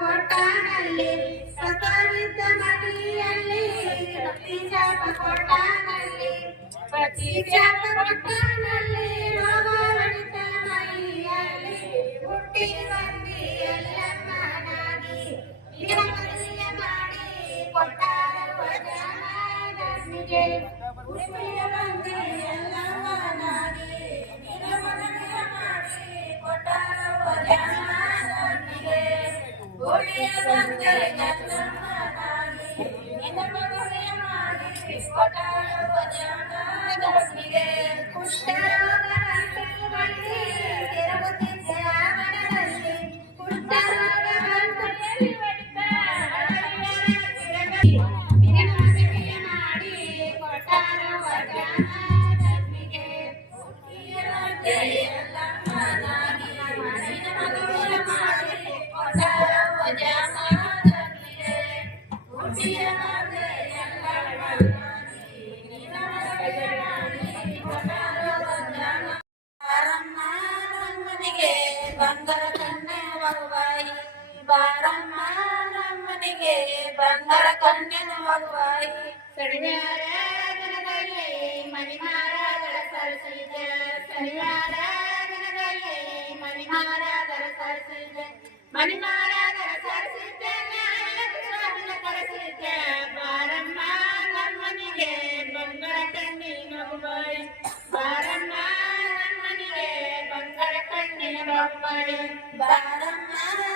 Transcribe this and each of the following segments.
ಕೊಟ್ಟಾನಲ್ಲಿ ಸತವಿದ್ದ ಮನೆಯಲ್ಲಿ ಪ್ರತಿ ಜಾತ ಕೊಟ್ಟಾನಲ್ಲಿ ಪ್ರತಿ ಜಾತ ಕೊಟ್ಟಾನಲ್ಲಿ ರೋಗ ಹೊಡಿತ ಮನೆಯಲ್ಲಿ ಹುಟ್ಟಿ ಬಂದ பந்தர கண்ணின் வருவாய் பாரம்மா நம்மனியே பங்கர கண்ணின் பாரம்மா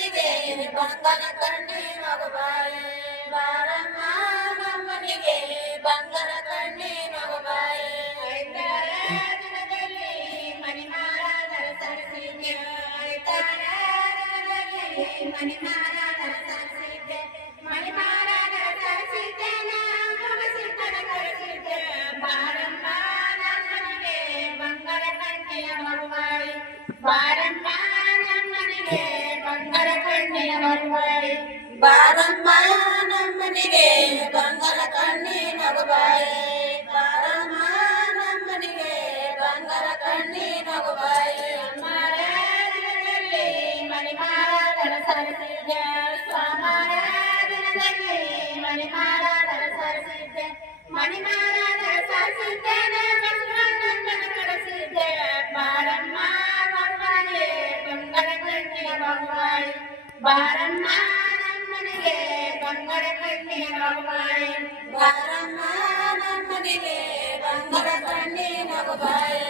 ಬಂದಿದೆ ಬಂಧನ ಕಣ್ಣಿ ಮಗಬಾಯಿ ಬಾರ ಬಂಗಾರ ಕಣ್ಣಿ ನಗುಬಾಯಿ ಬಂಗಾರ ಕಣ್ಣಿ ನಗುಬಾಯಿ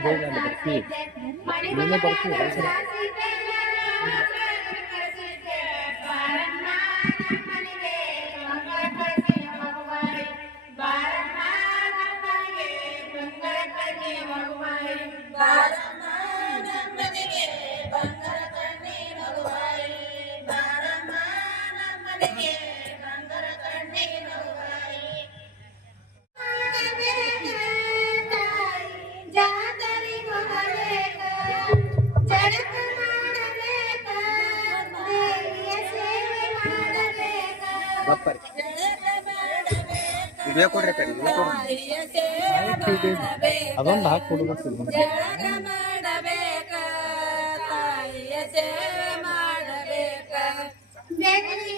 ini berarti ini berarti ಅದೊಂದು ಹಾಕಿ ಕೊಡಬೇಕು ಮಾಡಬೇಕ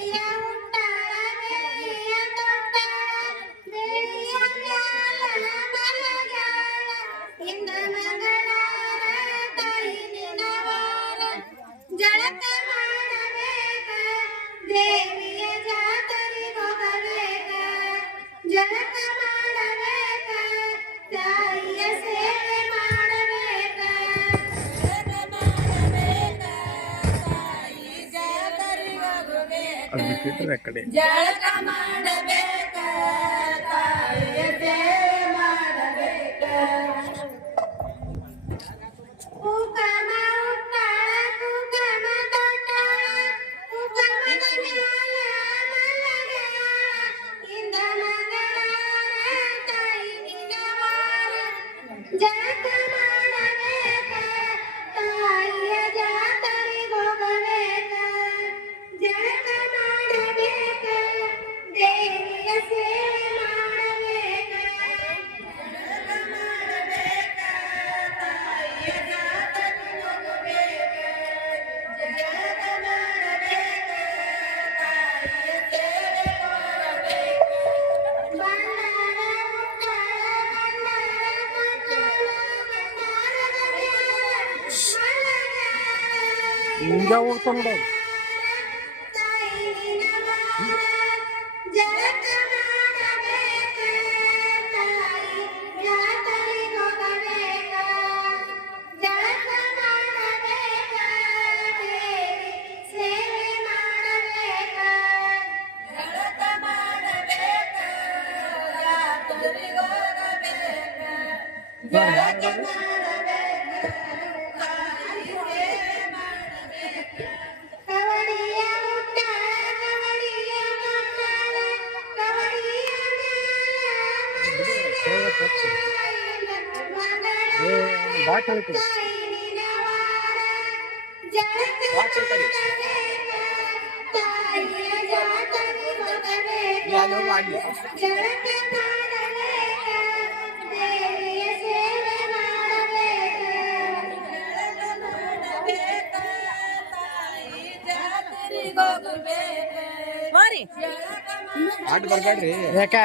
ಬಿಟ್ಟರೆ ಕಡೆ ಜಳಕ ಮಾಡಬೇಕ ತಾಯಿಯ ಬೇಕ जाओ तो नहीं ಹಾಕಳ್ತೀನಿ ಹಾಟ್ ಬರ್ಬೇಡ್ರಿ ಯಾಕೆ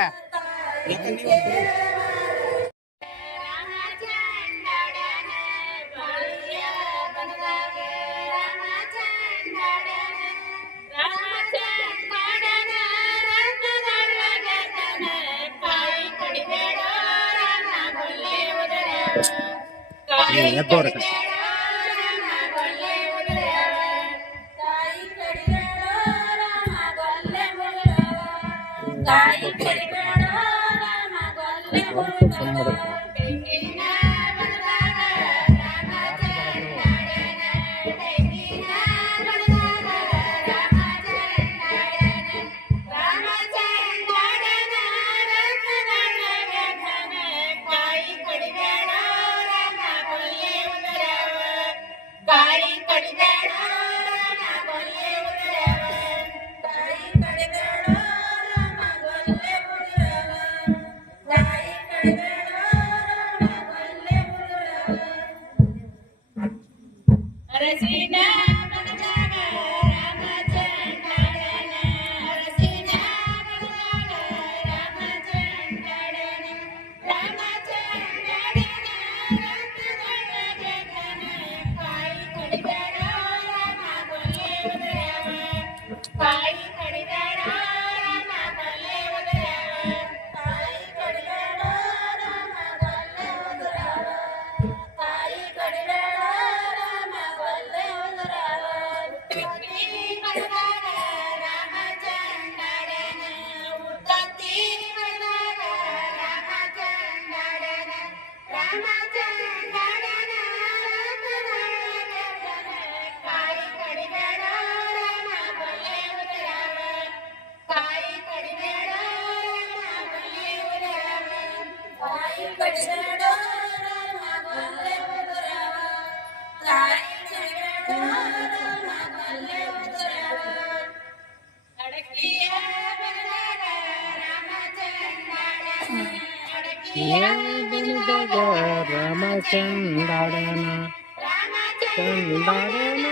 Chandarana, Chandarana,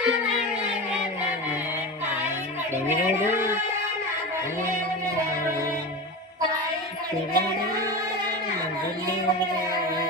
Chandarana, Chandarana, Chandarana, Chandarana,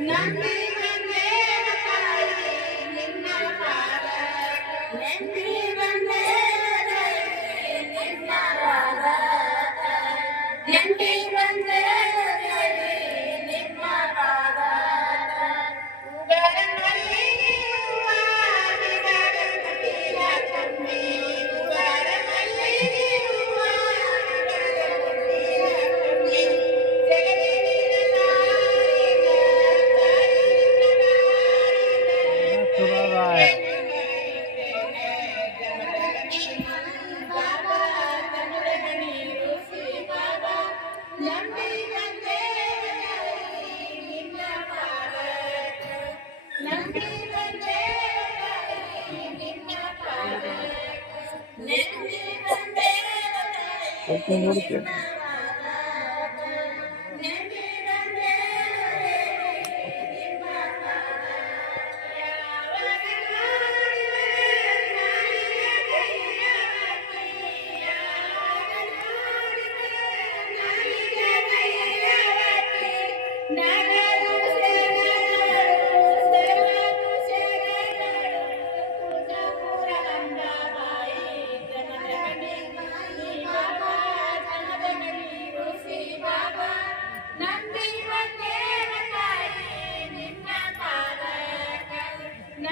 Nothing. করেছে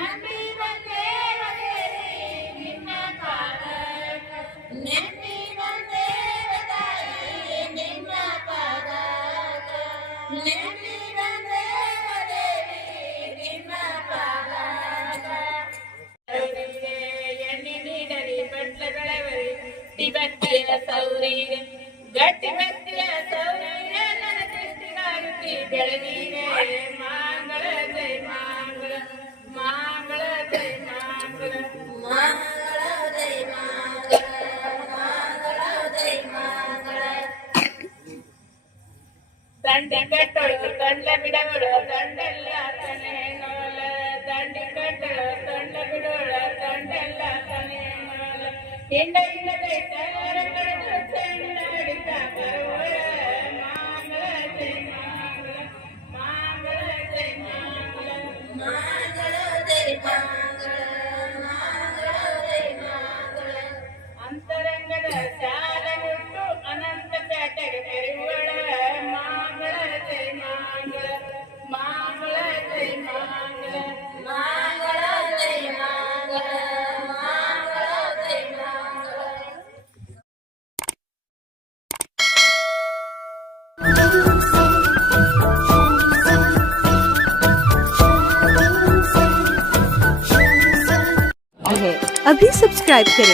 Merry mm -hmm. सब्सक्राइब करें